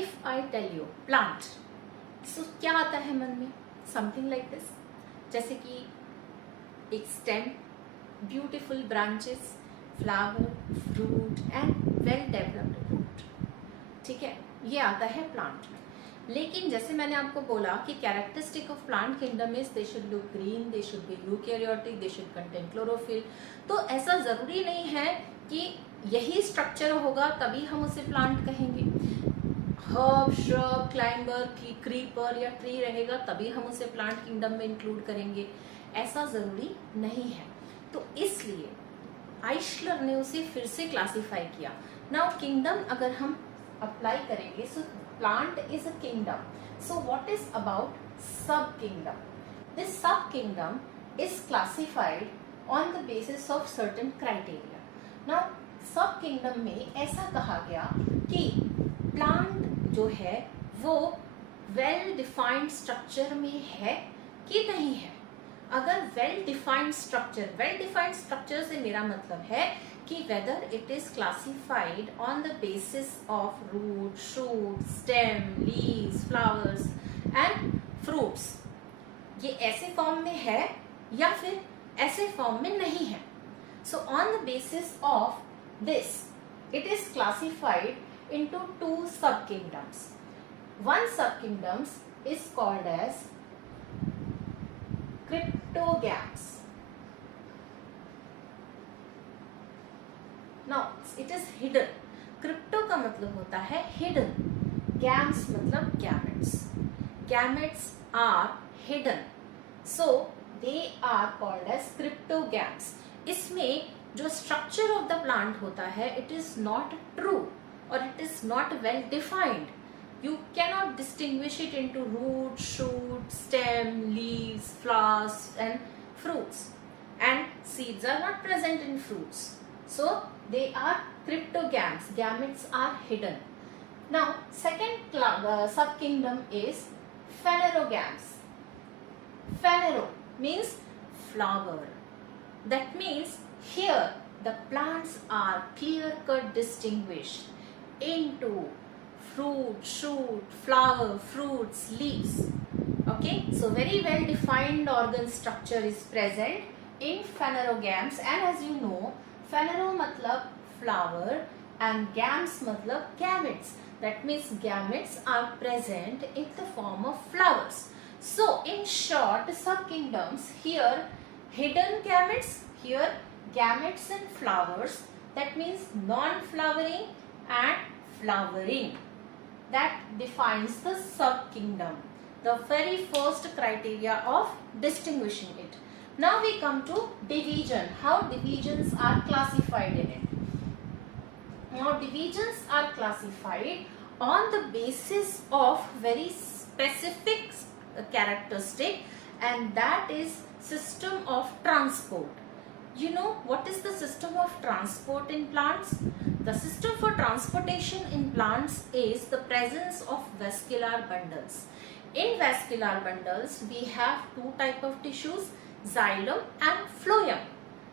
If I tell you plant, so क्या आता है मन में? समथिंग लाइक दिस, जैसे कि एक stem, beautiful branches, flower, fruit and well developed root. ठीक है, ये आता है प्लांट में। लेकिन जैसे मैंने आपको बोला कि characteristic of plant kingdom is they should look green, they should be eukaryotic, they should contain chlorophyll. तो ऐसा जरूरी नहीं है कि यही स्ट्रक्चर होगा तभी हम उसे प्लांट कहेंगे। हर्ब, श्रब, क्लाइंबर, क्रीपर या ट्री रहेगा तभी हम उसे प्लांट किंगडम में इंक्लूड करेंगे, ऐसा जरूरी नहीं है। तो इसलिए आइशलर ने उसे फिर से क्लासिफाई किया। नाउ किंगडम अगर हम अप्लाई करेंगे, सो plant is a kingdom. So what is about sub-kingdom? This sub-kingdom is classified on the basis of certain criteria. Now sub-kingdom में ऐसा कहा गया कि plant जो है वो well defined structure में है कि नहीं है। अगर well defined structure से मेरा मतलब है कि whether it is classified on the basis of root, shoot, stem, leaves, flowers and fruits, ये ऐसे फॉर्म में है या फिर ऐसे फॉर्म में नहीं है। So on the basis of this, it is classified into two sub-kingdoms. One sub-kingdom is called as Cryptogams. Now it is hidden. Crypto का मतलब होता है हिडन, गैम्स मतलब gametes. Gametes are hidden, so they are called as cryptogams. इसमें जो structure of the plant होता है it is not true और it is not well defined. You cannot distinguish it into root, shoot, stem, leaves, flowers and fruits. And seeds are not present in fruits. So they are cryptogams. Gametes are hidden. Now second sub-kingdom is Fenerogams. Fenero means flower. That means here the plants are clear-cut distinguished into fruit, shoot, flower, fruits, leaves. Okay, so very well defined organ structure is present in Fenerogams. And as you know, Fenero matlab flower and gams matlab gametes. That means gametes are present in the form of flowers. So in short, sub-kingdoms, here hidden gametes, here gametes and flowers. That means non-flowering and flowering. That defines the sub-kingdom, the very first criteria of distinguishing it. Now we come to division, how divisions are classified in it. Now divisions are classified on the basis of very specific characteristic, and that is system of transport. You know what is the system of transport in plants? The system for transportation in plants is the presence of vascular bundles. In vascular bundles, we have two types of tissues, xylem and phloem.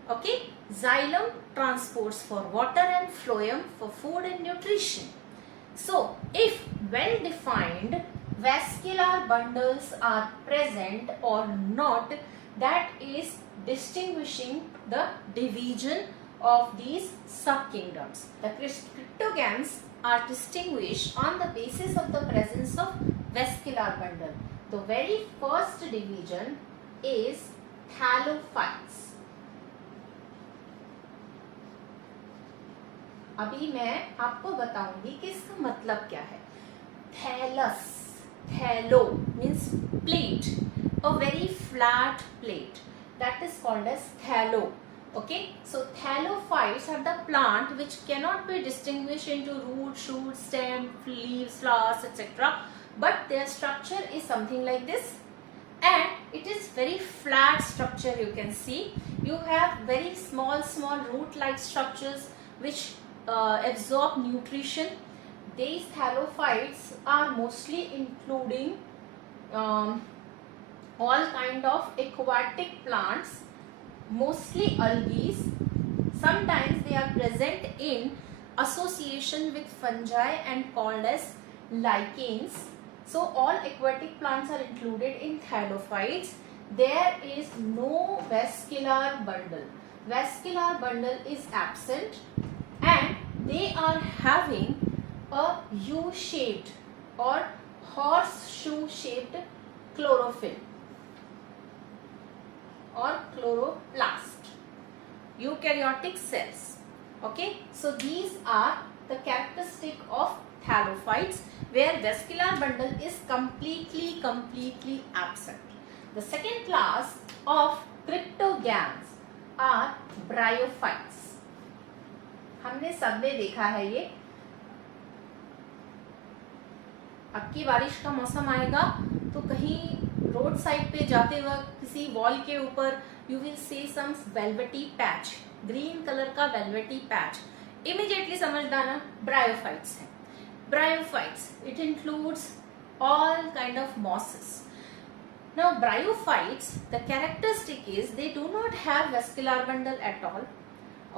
Okay, xylem transports for water and phloem for food and nutrition. So, if well defined vascular bundles are present or not, that is distinguishing the division of these sub-kingdoms. The cryptogams are distinguished on the basis of the presence of vascular bundle. The very first division is Thyrophytes. अभी मैं आपको बताऊंगी कि इसका मतलब क्या है। Thallus, thallo means plate, a very flat plate. That is called as thallo. Okay, so Thyrophytes are the plant which cannot be distinguished into root, shoot, stem, leaves, flowers, etc. But their structure is something like this, and it is very flat structure. You can see you have very small root-like structures which absorb nutrition. These Thyrophytes are mostly including all kind of aquatic plants, mostly algae. Sometimes they are present in association with fungi and called as lichens. So all aquatic plants are included in Thyrophytes. There is no vascular bundle. Vascular bundle is absent, and they are having a U-shaped or horseshoe shaped chlorophyll or chloroplast, eukaryotic cells. Okay, so these are the characteristic of Thyrophytes, where vascular bundle is completely absent. The second class of Cryptogams are Bryophytes. हमने सबने देखा है ये। अब की बारिश का मौसम आएगा तो कहीं रोड साइड पे जाते वक्त किसी वॉल के ऊपर you will see some velvety patch, green colour का वेलवेटी पैच, इमीडिएटली समझ जाना ब्रायोफाइट्स है। Bryophytes, it includes all kind of mosses. Now bryophytes, the characteristic is they do not have vascular bundle at all,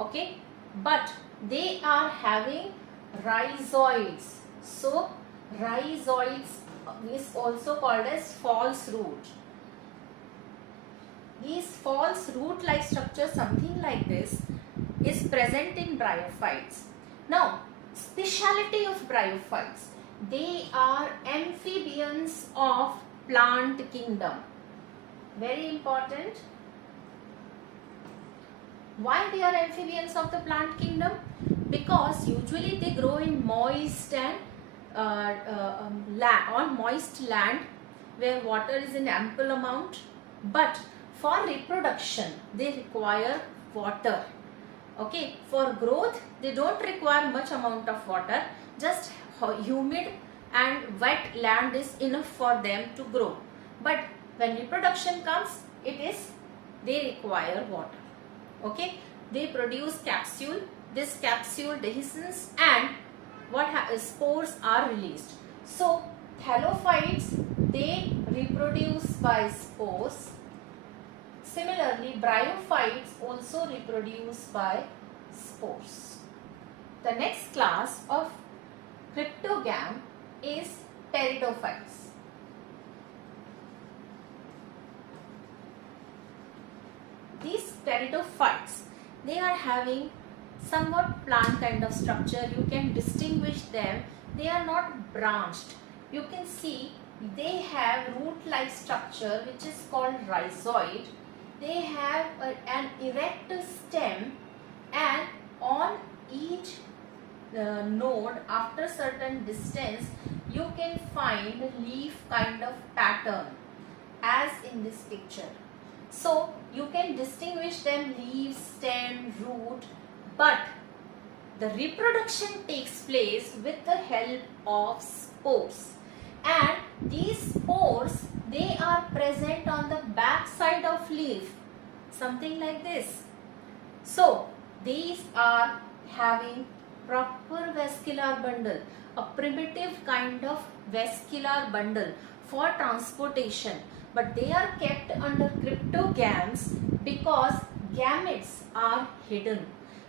okay, but they are having rhizoids. So rhizoids is also called as false root. These false root like structure, something like this, is present in bryophytes. Now speciality of bryophytes, they are amphibians of plant kingdom. Very important. Why they are amphibians of the plant kingdom? Because usually they grow in moist and on moist land where water is in ample amount, but for reproduction they require water. Okay, for growth they don't require much amount of water, just humid and wet land is enough for them to grow. But when reproduction comes, they require water. Okay, they produce capsule. This capsule dehiscence and spores are released. So Thyrophytes, they reproduce by spores. Similarly, Bryophytes also reproduce by spores. The next class of Cryptogam is Peridotophytes. These Peridotophytes, they are having somewhat plant kind of structure. You can distinguish them. They are not branched. You can see they have root-like structure which is called rhizoid. They have an erect stem, and on each node after certain distance you can find leaf kind of pattern as in this picture. So you can distinguish them leaf, stem, root, but the reproduction takes place with the help of spores, and these spores, they are present on the back side of leaf, something like this. So these are having proper vascular bundle, a primitive kind of vascular bundle for transportation, but they are kept under cryptogams because gametes are hidden.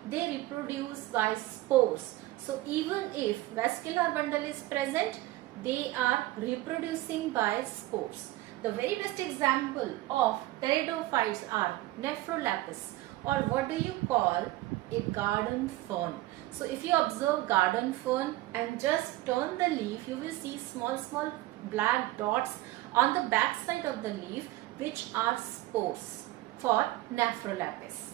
They reproduce by spores. So even if vascular bundle is present, they are reproducing by spores. The very best example of Peridotophytes are Nephrolapis, or what do you call a garden fern. So if you observe garden fern and just turn the leaf, you will see small black dots on the back side of the leaf which are spores for Nephrolapis.